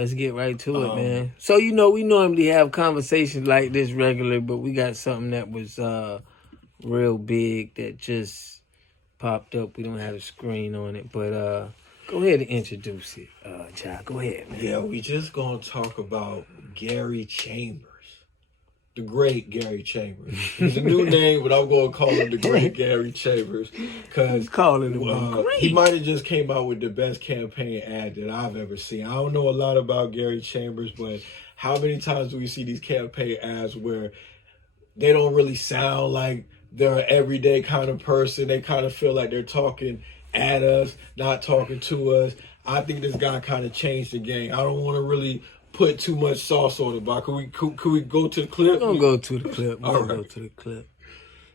Let's get right to it, man. So, you know, we normally have conversations like this regular, but we got something that was real big that just popped up. We don't have a screen on it, but go ahead and introduce it, John. Go ahead, man. Yeah, we just gonna talk about Gary Chambers. The great Gary Chambers. It's a new name, but I'm gonna call him the great Gary Chambers. Cause calling him great. He might have just came out with the best campaign ad that I've ever seen. I don't know a lot about Gary Chambers, but how many times do we see these campaign ads where they don't really sound like they're an everyday kind of person? They kind of feel like they're talking at us, not talking to us. I think this guy kind of changed the game. I don't want to really put too much sauce on it, but could we go to the clip? We're gonna go to the clip. All right. Go to the clip.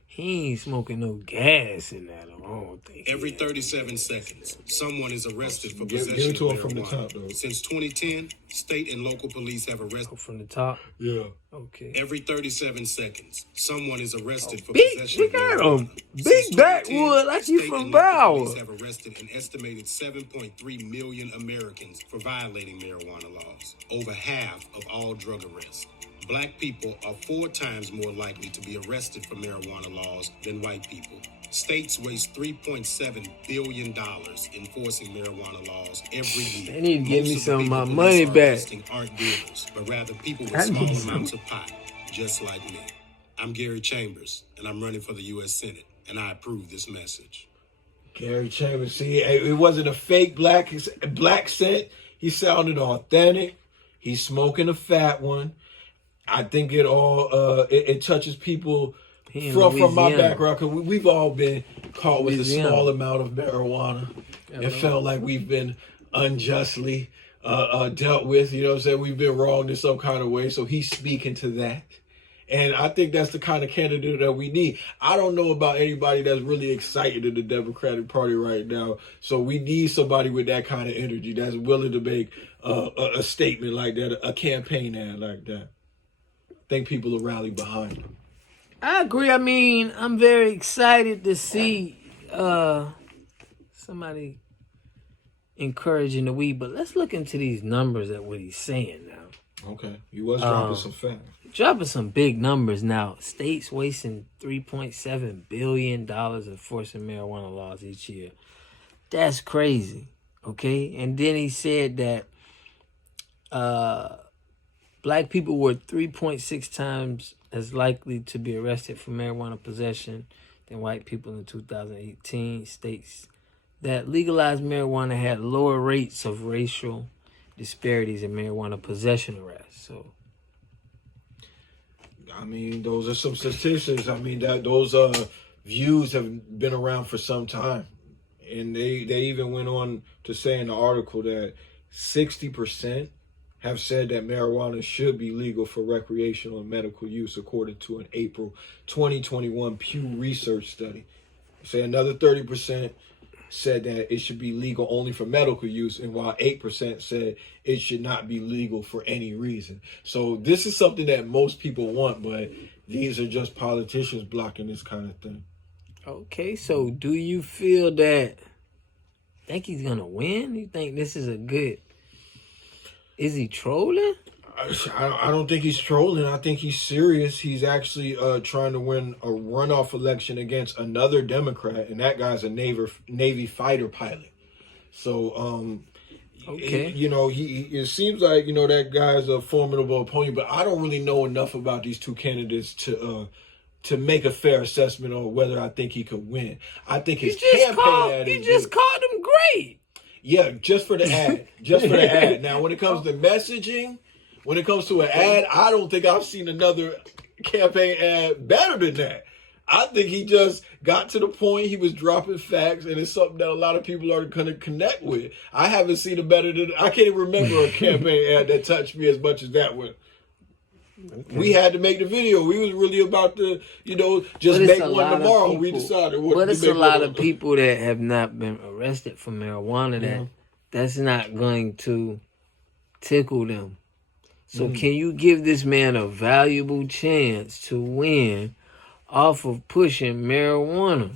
He ain't smoking no gas in that. I don't think. Every 37 seconds, someone is arrested for Give possession it to him of from the marijuana. top, though. Since 2010, state and local police have Go arrested. from the top. Yeah. Okay. Every 37 seconds, someone is arrested for Big, possession look of at marijuana. him. Since Big 2010, backwood like you state from and local Broward. police have arrested an estimated 7.3 million Americans for violating marijuana laws. Over half of all drug arrests. Black people are 4 times more likely to be arrested for marijuana laws than white people. States waste $3.7 billion enforcing marijuana laws every year. They need to give me Most some of the my people money police are back. arresting aren't dealers, but rather people with I small need some. amounts of pot, just like me. I'm Gary Chambers, and I'm running for the U.S. Senate, and I approve this message. Gary Chambers, see, it wasn't a fake black scent. He sounded authentic. He's smoking a fat one. I think it all it touches people He in from my Louisiana. background, because we've all been caught with a Louisiana. small amount of marijuana. Yeah, It felt like we've been unjustly dealt with. You know what I'm saying? We've been wronged in some kind of way. So he's speaking to that. And I think that's the kind of candidate that we need. I don't know about anybody that's really excited in the Democratic Party right now. So we need somebody with that kind of energy that's willing to make a statement like that, a campaign ad like that. I think people will rally behind him. I agree. I mean, I'm very excited to see somebody encouraging the weed, but let's look into these numbers at what he's saying now. Okay. He was dropping some facts. Dropping some big numbers now. States wasting $3.7 billion enforcing marijuana laws each year. That's crazy. Okay? And then he said that black people were 3.6 times as likely to be arrested for marijuana possession than white people in 2018. States that legalized marijuana had lower rates of racial disparities in marijuana possession arrests. So, I mean, those are some statistics. I mean, that those views have been around for some time. And they even went on to say in the article that 60% have said that marijuana should be legal for recreational and medical use, according to an April 2021 Pew Research study. Say another 30% said that it should be legal only for medical use, and while 8% said it should not be legal for any reason. So this is something that most people want, but these are just politicians blocking this kind of thing. okay, so do you feel that, think he's going to win? You think this is a good, is he trolling? I don't think he's trolling. I think he's serious. He's actually trying to win a runoff election against another Democrat, and that guy's a Navy fighter pilot. So, Okay. it seems like, that guy's a formidable opponent, but I don't really know enough about these two candidates to make a fair assessment on whether I think he could win. I think his campaign ad He is just good. called him great. Yeah, just for the ad. Just for the ad. Now, when it comes to messaging, when it comes to an ad, I don't think I've seen another campaign ad better than that. I think he just got to the point. He was dropping facts, and it's something that a lot of people are going to connect with. I haven't seen it better than, I can't even remember a campaign ad that touched me as much as that one. Okay. We had to make the video. We was really about to, just make one tomorrow. We decided what to make. But it's a lot of people that have not been arrested for marijuana that's not going to tickle them. So can you give this man a valuable chance to win off of pushing marijuana?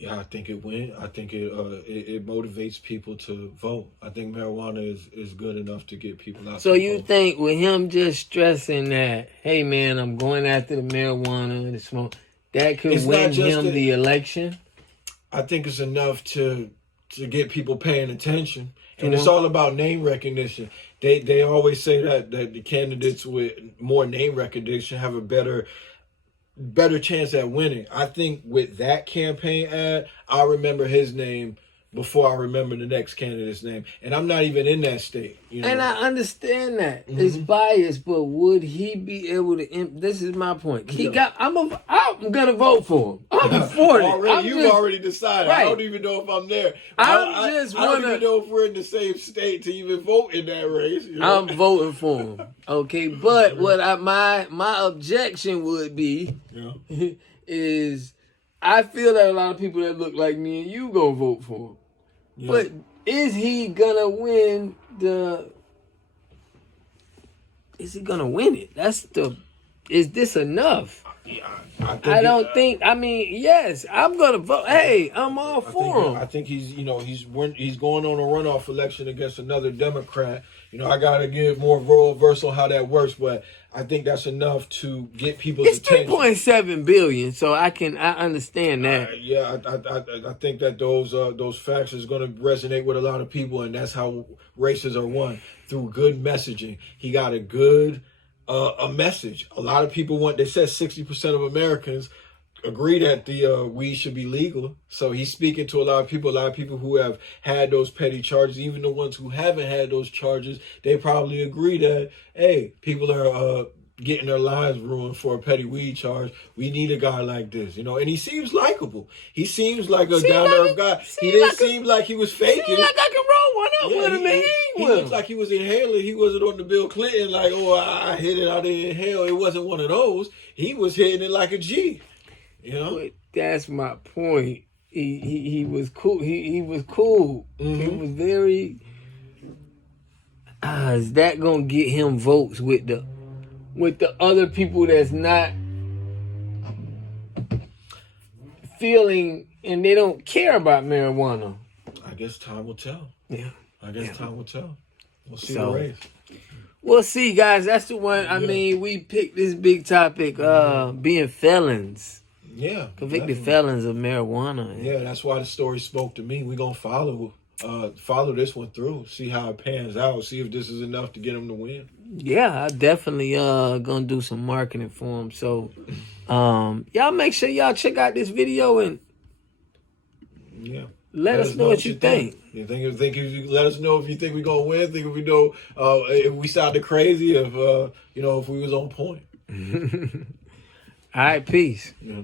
Yeah, I think it went. I think it motivates people to vote. I think marijuana is good enough to get people out. So to you vote. think with him just stressing that, hey man, I'm going after the marijuana, the smoke, that could It's win not just him the election? I think it's enough to get people paying attention, and To it's him? all about name recognition. They always say that the candidates with more name recognition have a better chance at winning. I think with that campaign ad, I remember his name before I remember the next candidate's name, and I'm not even in that state. You know, And I understand that it's biased, but would he be able to? This is my point. I'm gonna vote for him. I'm for it. You've already decided. Right. I don't even know if I'm there. I don't even know if we're in the same state to even vote in that race. You know? I'm voting for him. Okay, but what my objection would be is I feel that a lot of people that look like me and you gonna vote for him. Yeah. But is he gonna win is he gonna win it? Is this enough? Yeah, I don't think. I mean, yes, I'm gonna vote. Hey, I'm all for him. I think he's going on a runoff election against another Democrat. I gotta give more verse on how that works, but I think that's enough to get people's It's attention. 3.7 billion, so I understand that. I think that those facts is going to resonate with a lot of people, and that's how races are won, through good messaging. He got a good a message. A lot of people they said 60% of Americans agree that the weed should be legal. So he's speaking to a lot of people who have had those petty charges. Even the ones who haven't had those charges, they probably agree that, hey, people are getting their lives ruined for a petty weed charge. We need a guy like this, and he seems likable. He seems like a down-to-earth guy. He didn't seem like he was faking. Seems like I can roll one up with him and hang He with looked him. like he was inhaling. He wasn't on the Bill Clinton like, oh, I hit it, I didn't inhale. It wasn't one of those. He was hitting it like a G. But that's my point. He was cool. He was cool. He was very. Is that gonna get him votes with the other people that's not feeling and they don't care about marijuana? I guess time will tell. Yeah. I guess time will tell. We'll see So- the race. We'll see, guys. That's the one. I mean, we picked this big topic, being felons, Yeah. convicted definitely. felons of marijuana. Yeah, that's why the story spoke to me. We're going to follow this one through, see how it pans out, see if this is enough to get him to win. Yeah, I definitely gonna do some marketing for him. So, y'all make sure y'all check out this video and Yeah. let us know what you think. You let us know if you think we're gonna win. Think if we know if we sounded crazy, if we was on point. All right, peace. Yeah.